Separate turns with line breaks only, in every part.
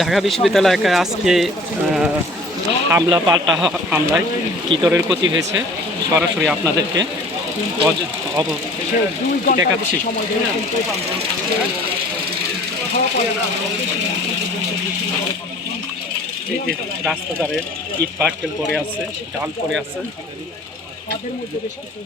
ঢাকা বিশ্ববিদ্যালয়ে আজকে হামলা পাল্টা হামলায় কিতরের ক্ষতি হয়েছে? সরাসরি আপনাদেরকে দেখাচ্ছি। এই ইট পাটকেল পড়ে আছে, ডাল পড়ে আছে।
তাদের মধ্যে বেশ কিছু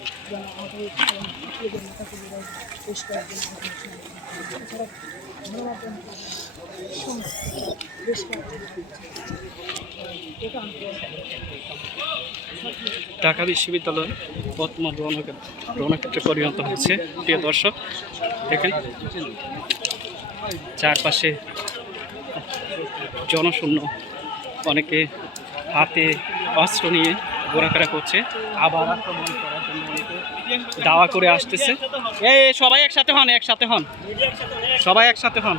ঢাকা বিশ্ববিদ্যালয় বর্তমান রণক্ষেত্র পরিণত হয়েছে। প্রিয় দর্শক দেখেন চারপাশে জনশূন্য অনেকে হাতে অস্ত্র নিয়ে ঘোরাফেরা করছে। আবার আক্রমণ করার জন্য দাওয়া করে আসতেছে। এই, সবাই একসাথে হন একসাথে হন। সবাই একসাথে হন।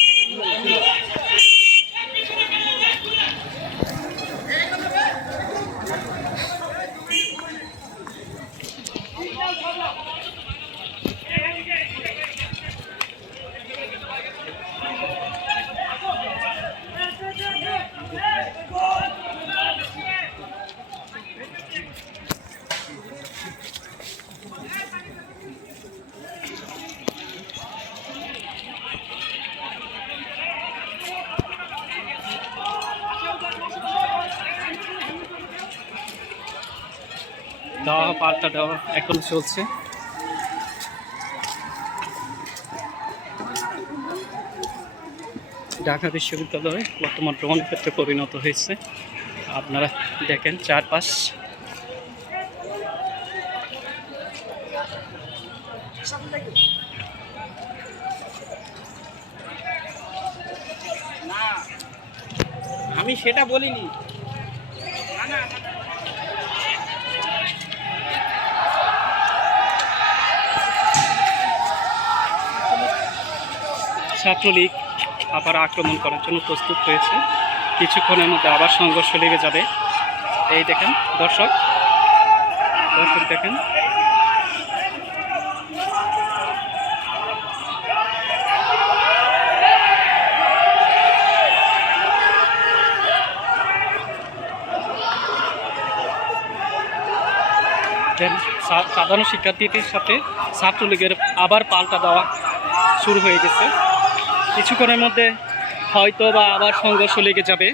দাওয়া পাল্টা দেওয়া এখনও চলছে। ঢাকা বিশ্ববিদ্যালয় বর্তমান ভ্রমণ ক্ষেত্রে পরিণত হয়েছে। আপনারা দেখেন চারপাশ।
আমি সেটা বলিনি।
ছাত্রলীগ আবার আক্রমণ করার জন্য প্রস্তুত হয়েছে। কিছুক্ষণের মধ্যে আবার সংঘর্ষ লেগে যাবে। এই দেখেন, দর্শক দর্শক দেখেন। সাধারণ শিক্ষার্থীদের সাথে ছাত্রলীগের আবার পাল্টা দেওয়া শুরু হয়ে গেছে। কিছুক্ষণের মধ্যে হয়তো বা আবার সংঘর্ষ লেগে যাবে।